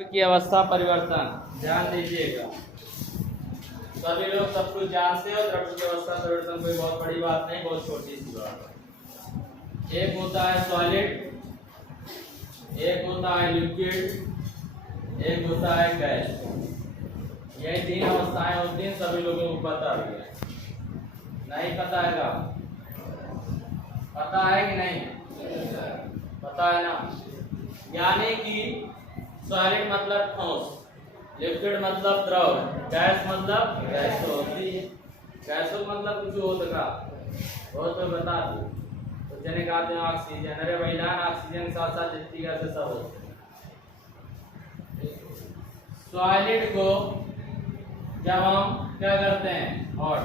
की अवस्था परिवर्तन ध्यान दीजिएगा। सभी लोग सब कुछ जानते हो। द्रव्य की अवस्था परिवर्तन कोई बहुत बड़ी बात नहीं, बहुत छोटी सी बात है। एक होता है सॉलिड, एक होता है लिक्विड, एक होता है गैस। यही तीन अवस्थाएं होती हैं, सभी लोगों को पता भी है। नहीं पता है का? पता है कि नहीं? पता है ना। यानी कि सॉलिड मतलब ठोस, लिक्विड मतलब द्रव, गैस मतलब गैस तो होती है। गैस मतलब कुछ होता का वो तो बता दो। तो जने कहते हैं ऑक्सीजन, अरे भैया ऑक्सीजन के साथ साथ जितनी गैस है सब होते हैं। सॉलिड को जब हम क्या करते हैं हॉट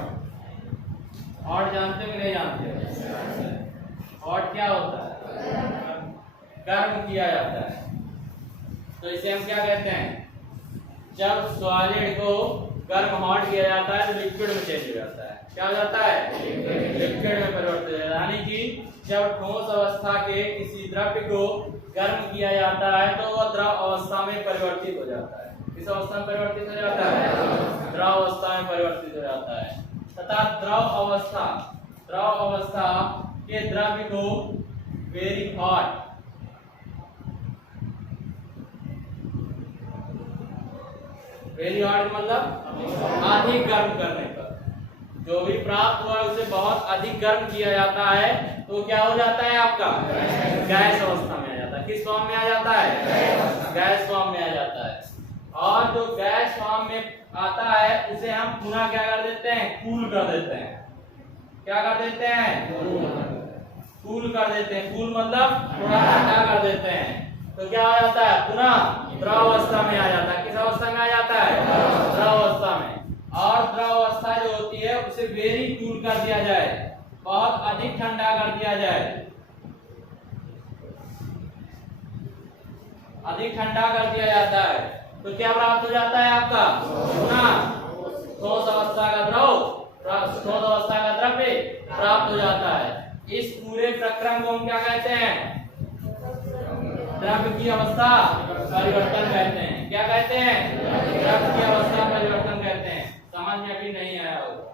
जानते हो कि नहीं जानते? हॉट क्या होता है? गर्म किया जाता है। तो इसे हम क्या कहते हैं? जब सॉलिड को गर्म हॉट किया जाता है तो लिक्विड में चेंज हो जाता है। क्या हो जाता है? लिक्विड में परिवर्तित हो जाता है। यानी कि जब ठोस अवस्था के किसी द्रव्य को गर्म किया जाता है तो वह द्रव अवस्था में परिवर्तित हो जाता है। किस अवस्था में परिवर्तित हो जाता है? द्रव अवस्था में परिवर्तित हो जाता है। तथा द्रव अवस्था के द्रव्य को वेरी हॉट, वेरी हॉट मतलब अधिक गर्म करने पर जो भी प्राप्त हुआ है उसे बहुत अधिक गर्म किया जाता है तो क्या हो जाता है? आपका गैस अवस्था में आ जाता है। किस फॉर्म में आ जाता है? गैस फॉर्म में आ जाता है। और जो गैस फॉर्म में आता है उसे हम पुनः क्या कर देते हैं? कूल कर देते हैं। क्या कर देते हैं? कूल कर देते हैं। कूल मतलब थोड़ा ठंडा कर देते हैं। तो क्या हो जाता है? पुनः द्रव अवस्था में आ जाता है। किस अवस्था में आ जाता है? द्रव अवस्था में। और द्रव अवस्था जो होती है उसे वेरी कूल कर दिया जाए, बहुत अधिक ठंडा कर दिया जाए, अधिक ठंडा कर दिया जाता है तो क्या प्राप्त हो जाता है? आपका पुनः ठोस अवस्था का द्रव्य प्राप्त हो जाता है। इस पूरे प्रक्रम को हम क्या कहते हैं? द्रव्य की अवस्था परिवर्तन कहते हैं। क्या कहते हैं? द्रव्य की अवस्था परिवर्तन कहते हैं। समझ में अभी नहीं आया होगा,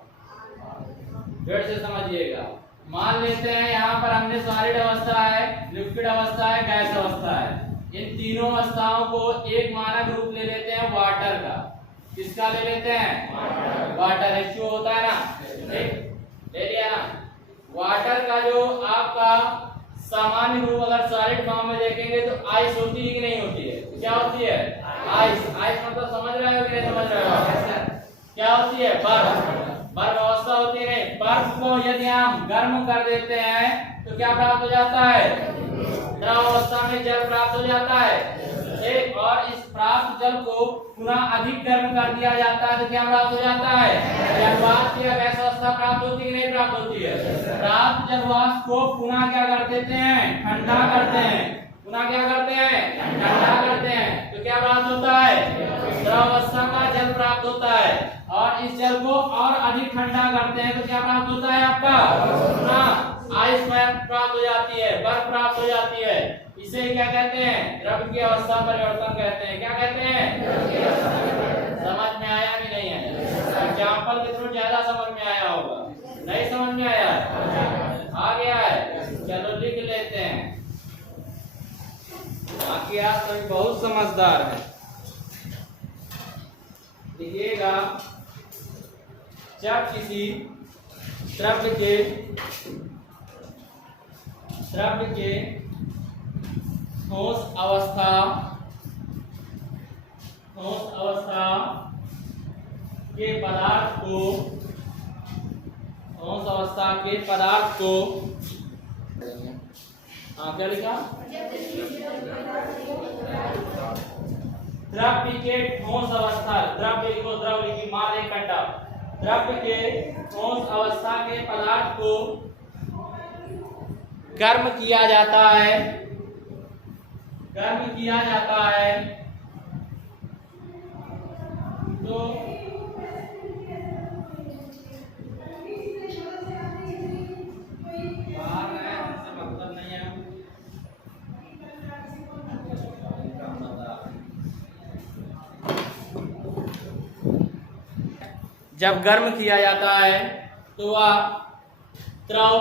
फिर से समझिएगा। मान लेते हैं यहाँ पर हमने सॉलिड अवस्था है, लिक्विड अवस्था है, गैस अवस्था है। इन तीनों अवस्थाओं को एक मानक रूप ले लेते हैं वाटर का। किसका ले लेते हैं? वाटर H2O होता है ना, ठीक ले लिया ना। वाटर का जो आपका सामान्य रूप अगर सॉलिड फॉर्म में देखेंगे तो आइस होती है कि नहीं होती है? क्या होती है? आइस। आइस मतलब समझ रहे हो कि नहीं समझ रहे हो? क्या होती है? बर्फ अवस्था होती है। नहीं, बर्फ को यदि हम गर्म कर देते हैं तो क्या प्राप्त हो जाता है? द्रव अवस्था में जल प्राप्त हो जाता है। एक और इस प्राप्त जल को पुनः अधिक गर्म कर दिया जाता है तो क्या प्राप्त हो जाता है? जलवाष्प या गैस अवस्था प्राप्त होती है कि नहीं प्राप्त होती है? प्राप्त जलवाष्प को पुनः क्या कर देते हैं? ठंडा करते हैं। पुनः क्या करते हैं? ठंडा करते हैं तो क्या प्राप्त होता है? द्रव अवस्था का जल प्राप्त होता है। और इस जल को और अधिक ठंडा करते हैं तो क्या प्राप्त होता है? आपका पुनः आइस प्राप्त हो जाती है, बर्फ प्राप्त हो जाती है। इसे क्या कहते हैं? द्रव्य की अवस्था परिवर्तन कहते हैं। क्या कहते हैं? समझ में आया कि नहीं आया? एग्जाम्पल के थ्रू ज्यादा समझ में आया होगा। नहीं समझ में आया? आ गया है? चलो लिख लेते हैं। बाकी आप सभी बहुत समझदार हैं। लिखिएगा, जब किसी द्रव्य के ठोस अवस्था के पदार्थ को क्या लिखा? द्रव्य के ठोस अवस्था, द्रव्य को द्रव लिखी मार एक घंटा। द्रव्य के ठोस अवस्था के पदार्थ को गर्म किया जाता है, तो मतलब नहीं है। जब गर्म किया जाता है तो वह द्रव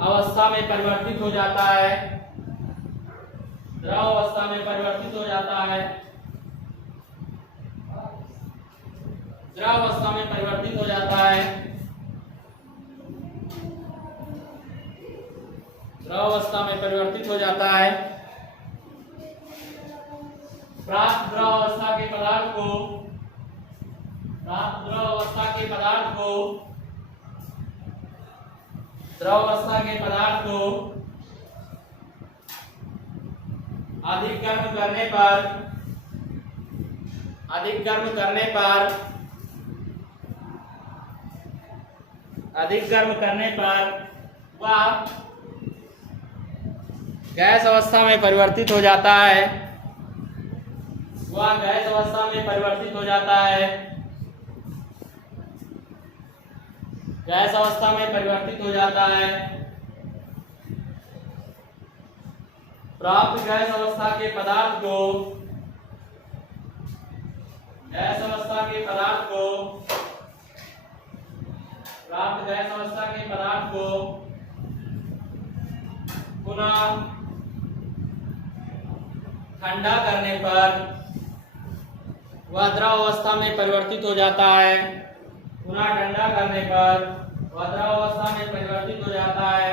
अवस्था में परिवर्तित हो जाता है, द्रव अवस्था में परिवर्तित हो जाता है, द्रव अवस्था में परिवर्तित हो जाता है, द्रव अवस्था में परिवर्तित हो जाता है। प्राप्त द्रव अवस्था के पदार्थ को, प्राप्त द्रव अवस्था के पदार्थ को, द्रव अवस्था के पदार्थ को अधिक गर्म करने पर, अधिक गर्म करने पर, अधिक गर्म करने पर वह गैस अवस्था में परिवर्तित हो जाता है, वह गैस अवस्था में परिवर्तित हो जाता है, गैस अवस्था में परिवर्तित हो जाता है। प्राप्त गैस अवस्था के पदार्थ को, गैस अवस्था के पदार्थ को, प्राप्त गैस अवस्था के पदार्थ को पुनः ठंडा करने पर वह द्रव अवस्था में परिवर्तित हो जाता है, पुनः ठंडा करने पर वह द्रव अवस्था में परिवर्तित हो जाता है।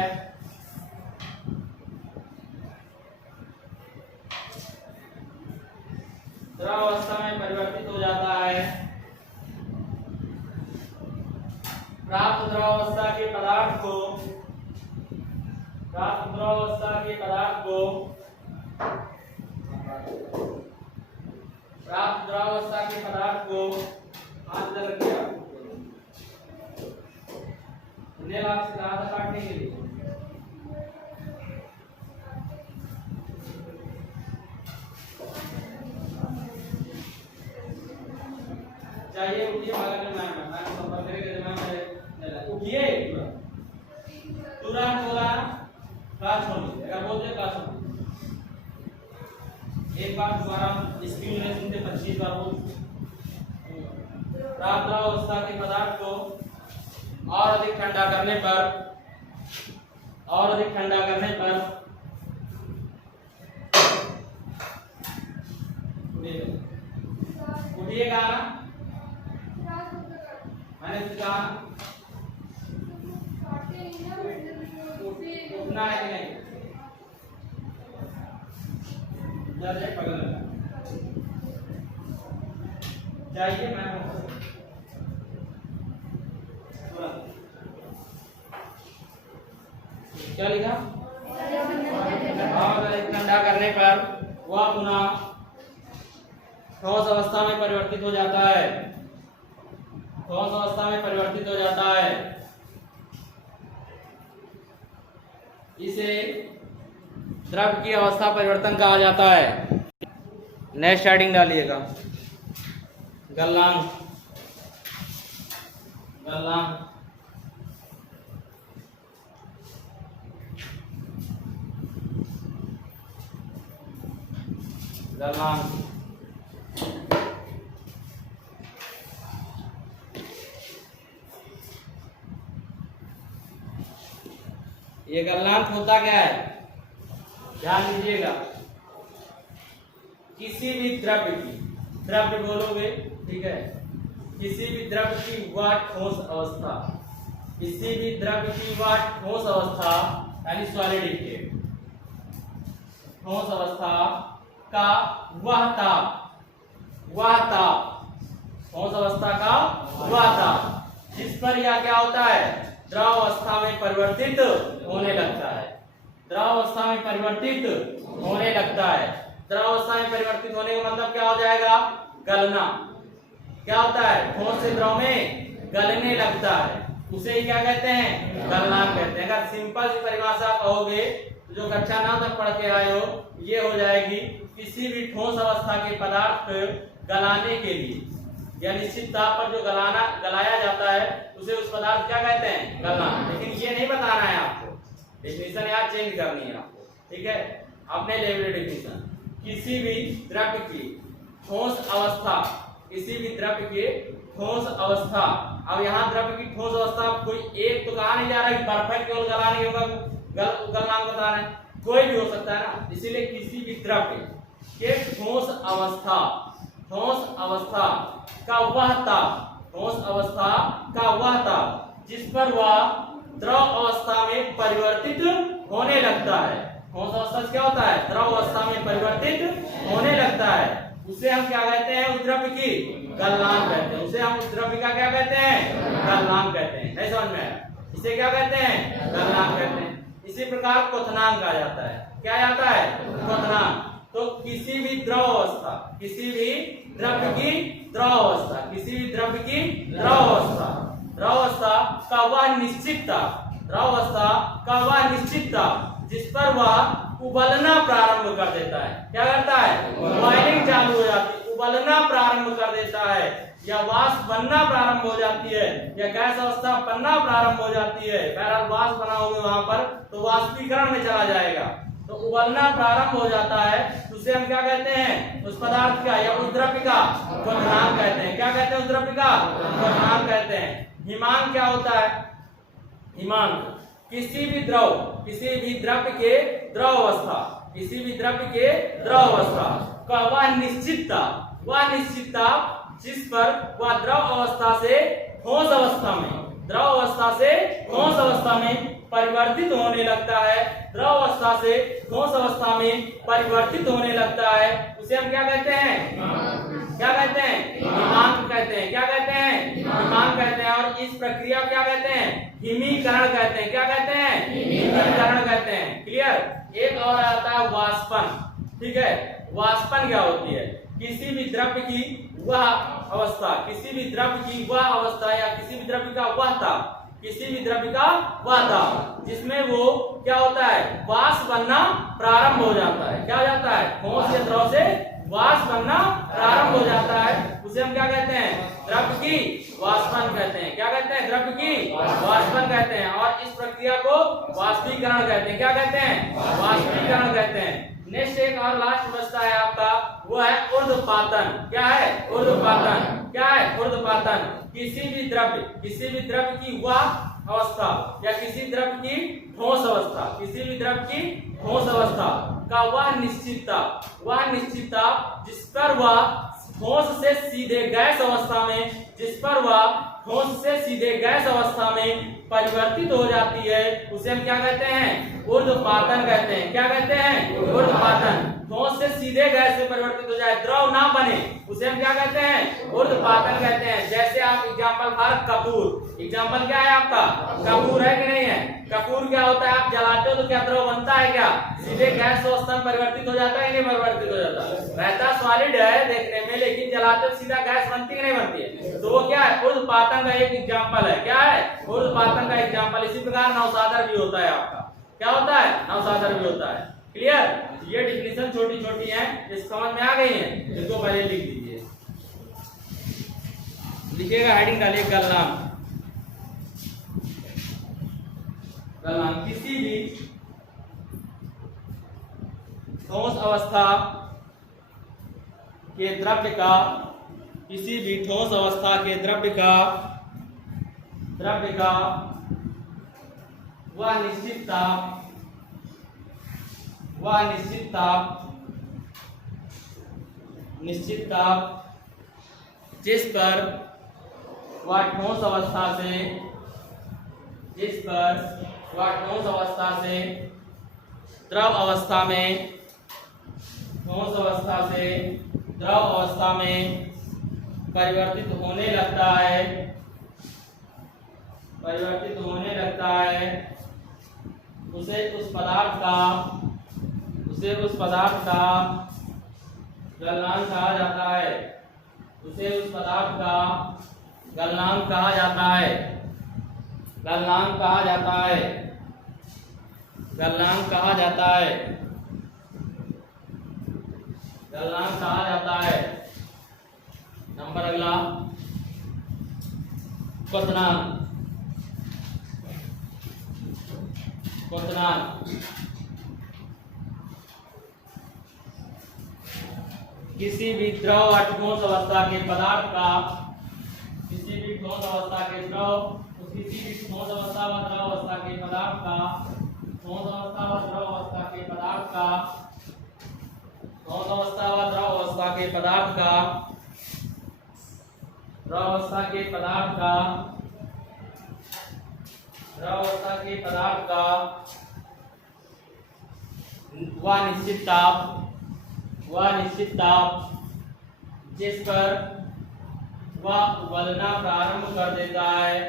द्रव अवस्था में परिवर्तित हो जाता है। प्राप्त द्रव अवस्था के पदार्थ को, प्राप्त द्रव अवस्था के पदार्थ को, प्राप्त द्रव अवस्था के पदार्थ को हाथ से रखिए। नेल आप से हाथ काटने के लिए चाहिए। उठिए, मैं संपर्क करेंगे, उठिए तुरंत बोला क्लास होनी, अगर बोलते क्लास होनी। एक बार दोबारा स्क्रीन में सुनते 25 बार बोल। प्राप्त द्रव अवस्था के पदार्थ को और अधिक ठंडा करने पर, और अधिक ठंडा करने पर उठिएगा, मैंने कहा उठना है कि नहीं, पकड़ चाहिए। मैं क्या लिखा? और ठंडा करने पर वह पुनः ठोस अवस्था में परिवर्तित हो जाता है, ठोस अवस्था में परिवर्तित हो जाता है। इसे द्रव की अवस्था परिवर्तन कहा जाता है। नेक्स्ट हेडिंग डालिएगा, गलनांक, गलनांक। गलनांक ये गलनांक होता क्या है, ध्यान दीजिएगा। किसी भी द्रव्य की, द्रव्य बोलोगे ठीक है, किसी भी द्रव्य की वह ठोस अवस्था, किसी भी द्रव्य की वह ठोस अवस्था यानी सॉलिड, ठोस अवस्था का वह ताप, वह ताप, ठोस अवस्था का वह ताप जिस पर यह क्या होता है, द्रव अवस्था में परिवर्तित होने लगता है, द्रव अवस्था में परिवर्तित होने लगता है। द्रव अवस्था में परिवर्तित होने का मतलब क्या हो जाएगा, गलना। क्या होता है, ठोस से द्रव में गलने लगता है, उसे ही क्या कहते हैं, गलनांक कहते हैं। अगर सिंपल सी परिभाषा कहोगे जो कक्षा 9 तक पढ़ के आए हो, ये हो जाएगी किसी भी ठोस अवस्था के पदार्थ गलाने के लिए या निश्चित ताप पर जो गलाया जाता है उसे उस पदार्थ क्या कहते हैं, गलनांक। लेकिन ये नहीं बताना है आपको, डेफिनेशन याद चेंज करनी है आपको, ठीक है। अपने लेवल डेफिनेशन, किसी भी द्रव्य की ठोस अवस्था किसी भी द्रव्य के ठोस अवस्था। अब यहाँ द्रव्य की ठोस अवस्था कोई एक तो कहा नहीं जा रहा कि परफेक्ट केवल गलाने होगा, गलनांक बता रहे हैं, कोई भी हो सकता है ना। इसीलिए किसी भी द्रव्य के ठोस अवस्था का वह ताप, ठोस अवस्था का वह ताप जिस पर वह द्रव अवस्था में परिवर्तित होने लगता है। ठोस अवस्था क्या होता है? द्रव अवस्था में परिवर्तित होने लगता है, उसे हम क्या कहते हैं? उस द्रव्य की गलनांक कहते हैं। उसे हम उस द्रव्य का क्या कहते हैं? गलनांक कहते हैं। नहीं समझ में आया? इसे क्या कहते हैं? गलनांक कहते हैं। इसी प्रकार क्वथनांक आ जाता है। क्या आता है? क्वथनांक। तो किसी भी द्रव अवस्था, किसी भी द्रव्य की द्रव अवस्था, किसी भी द्रव्य की द्रव अवस्था का वह निश्चित ताप, द्रव अवस्था का वह निश्चित ताप जिस पर वह उबलना प्रारंभ कर देता है। क्या करता है? बॉइलिंग चालू हो जाती है, उबलना प्रारंभ कर देता है, या वाष्प बनना प्रारंभ हो जाती है, या गैस अवस्था बनना प्रारंभ हो जाती है। बहरहाल वाष्प बना होगा वहां पर, तो वाष्पीकरण में चला जाएगा, तो उबलना प्रारंभ हो जाता है। उसे हम क्या कहते हैं? उस पदार्थ का या उस द्रव्य का क्वथनांक कहते हैं। क्या कहते हैं? उस द्रव्य का क्वथनांक कहते हैं। हिमांक क्या होता है? हिमांक किसी भी द्रव्य के द्रव अवस्था, किसी भी द्रव्य के द्रव अवस्था का वह निश्चित ताप जिस पर वह द्रव अवस्था से ठोस अवस्था में परिवर्तित होने लगता है, द्रव अवस्था से ठोस अवस्था में परिवर्तित होने लगता है, उसे हम क्या कहते हैं? क्या कहते हैं? हिमांक कहते हैं। क्या कहते हैं? हिमांक कहते हैं। और इस प्रक्रिया को क्या कहते हैं? हिमीकरण कहते हैं। क्या कहते हैं? हिमीकरण कहते हैं। क्लियर? एक और आता है वाष्पन। ठीक है, वाष्पन क्या होती है? किसी भी द्रव्य की वह अवस्था, किसी भी द्रव्य की वह अवस्था या किसी भी द्रव्य का वह ताप, किसी भी द्रव्य का वह ताप जिसमें वो क्या होता है? वाष्प बनना प्रारंभ हो जाता है। क्या हो जाता है? ठोस या द्रव से वाष्प बनना प्रारंभ हो जाता है, उसे हम क्या कहते हैं? द्रव्य की वाष्पन कहते हैं। क्या कहते हैं? द्रव्य की वाष्पन कहते हैं। और इस प्रक्रिया को वाष्पीकरण कहते हैं। क्या कहते हैं? वाष्पीकरण कहते हैं। नेक्स्ट एक और लास्ट बचता है आपका, वो है ऊर्ध्वपातन। क्या है? ऊर्ध्वपातन। क्या है? ऊर्ध्वपातन किसी भी द्रव्य की वह अवस्था या किसी द्रव्य की ठोस अवस्था, किसी भी द्रव्य की ठोस अवस्था का वह निश्चित ताप जिस पर वह ठोस से सीधे गैस अवस्था में, जिस पर वह ठोस से सीधे गैस अवस्था में परिवर्तित हो जाती है, उसे हम क्या कहते हैं? ऊर्ध्वपातन कहते हैं। क्या कहते हैं? ऊर्ध्वपातन। ठोस से सीधे गैस में परिवर्तित हो जाए, द्रव ना बने, उसे हम क्या कहते हैं? ऊर्ध्वपातन कहते हैं। जैसे आप एग्जाम्पल फॉर कपूर, एग्जाम्पल क्या है आपका? कपूर है कि नहीं है? कपूर क्या होता है? आप जलाते हो तो क्या द्रव बनता है? क्या सीधे गैस अवस्था में परिवर्तित हो जाता है कि नहीं परिवर्तित हो जाता? रहता सॉलिड है देखने में, लेकिन जलाते तो सीधा गैस बनती है कि नहीं बनती है? तो वो क्या है? ऊर्ध्वपातन का एक एग्जाम्पल है। क्या है? ऊर्ध्वपातन का एग्जाम्पल। इसी प्रकार नवसादर भी होता है आपका। क्या होता है? नवसादर भी होता है। क्लियर? ये डिफिनेशन छोटी छोटी है, इस समझ में आ गई है, इसको पहले लिख दीजिए। लिखिएगा, हेडिंग डालिए गलनांक। गलनांक किसी भी ठोस अवस्था के द्रव्य का, किसी भी ठोस अवस्था के द्रव्य का वह निश्चित ताप जिस पर वह ठोस अवस्था से द्रव अवस्था में परिवर्तित होने लगता है, उसे उस पदार्थ का गलनांक कहा जाता है। उसे उस पदार्थ का गलनांक कहा जाता है। गलनांक कहा जाता है। नंबर अगला, क्वथनांक। किसी भी द्रव या ठोस अवस्था के पदार्थ का, किसी भी ठोस अवस्था के द्रव, किसी भी ठोस अवस्था व द्रव अवस्था के पदार्थ का, ठोस अवस्था व द्रव अवस्था के पदार्थ का, ठोस अवस्था व द्रव अवस्था के पदार्थ का, द्रव अवस्था के पदार्थ का, द्रव अवस्था के पदार्थ का व निश्चित ताप जिस पर वह उबलना प्रारंभ कर देता है,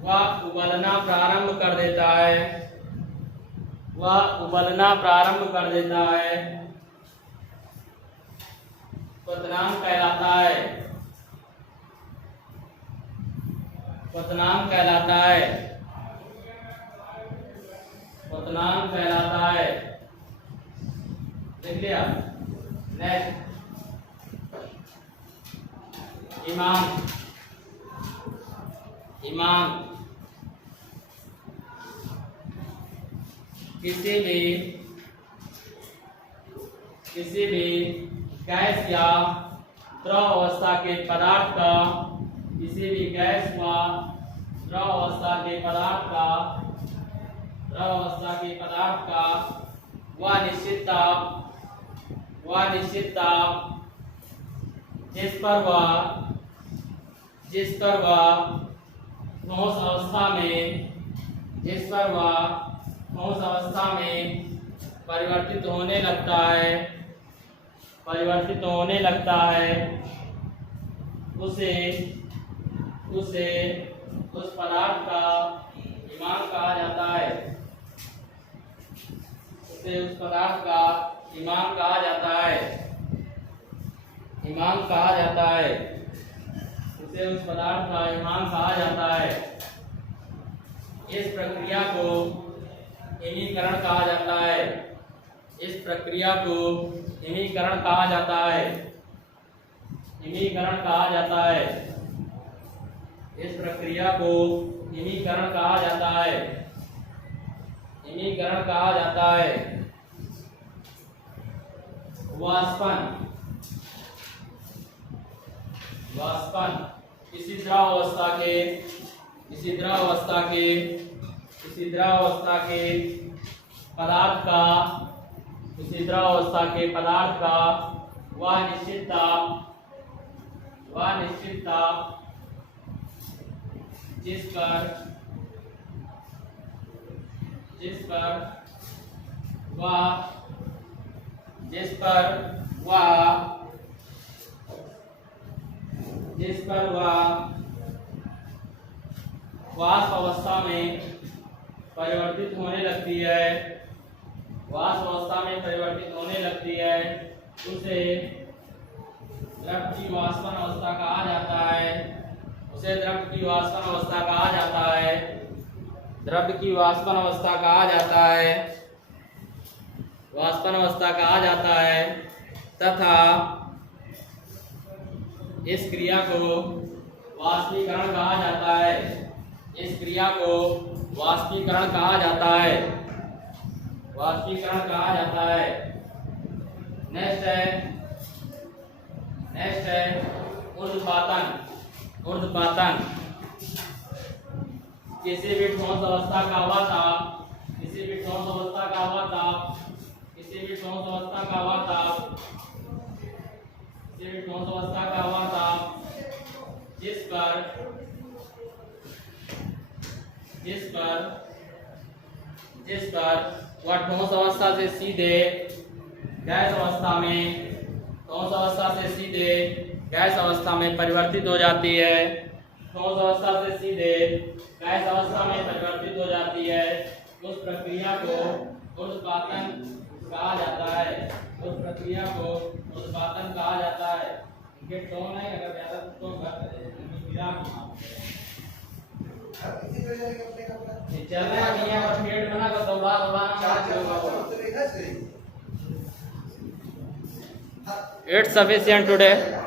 वह उबलना प्रारंभ कर देता है, वह उबलना प्रारंभ कर देता है, क्वथनांक कहलाता है, क्वथनांक कहलाता है, क्वथनांक कहलाता है। देख लिया। नेक्स्ट इमाम, इमाम किसी भी गैस या द्रव अवस्था के पदार्थ का, किसी भी गैस व द्रव अवस्था के पदार्थ का, द्रव अवस्था के पदार्थ का वह निश्चित ताप जिस पर वह ठोस अवस्था में, जिस पर वह ठोस अवस्था में परिवर्तित होने लगता है, परिवर्तित होने लगता है, उसे उस पदार्थ का इमाम कहा जाता है, उसे उस पदार्थ का इमाम कहा जाता है, इमाम कहा जाता है, उसे उस पदार्थ का इमाम कहा जाता है। इस प्रक्रिया को हिमीकरण कहा जाता है, इस प्रक्रिया को हिमीकरण कहा जाता है, हिमीकरण कहा जाता है, इस प्रक्रिया को हिमीकरण कहा जाता है, हिमीकरण कहा जाता है। वाष्पन, वाष्पन किसी द्रव अवस्था के, किसी द्रव अवस्था के, किसी द्रव अवस्था के पदार्थ का, किसी द्रव अवस्था के पदार्थ का वह निश्चित ताप जिस पर वह वाष्प अवस्था में परिवर्तित होने लगती है, वाष्प अवस्था में परिवर्तित होने लगती है, उसे द्रव की वाष्पन अवस्था कहा जाता है, उसे द्रव की वाष्पन अवस्था कहा जाता है, द्रव की वाष्पन अवस्था कहा जाता है, वाष्पन अवस्था कहा जाता है। तथा इस क्रिया को वाष्पीकरण कहा जाता है, इस क्रिया को वाष्पीकरण कहा जाता है, वाष्पीकरण कहा जाता है। नेक्स्ट है ऊर्ध्वपातन, ऊर्ध्वपातन किसी भी ठोस अवस्था का हुआ ताप, किसी भी ठोस अवस्था का हुआ ताप, किसी भी ठोस अवस्था का हुआ ताप, किसी भी ठोस अवस्था का हुआ ताप जिस पर वह ठोस अवस्था से सीधे गैस अवस्था में, ठोस अवस्था से सीधे गैस अवस्था में परिवर्तित हो जाती है, ठोस अवस्था से सीधे गैस अवस्था में परिवर्तित हो जाती है, उस प्रक्रिया को ऊर्ध्वपातन कहा जाता है, उस प्रक्रिया को ऊर्ध्वपातन कहा जाता है। इनके टोन है, अगर ज्यादा तो चलना नहीं है, बस पेट बना कर दौड़ा 8 sufficient today.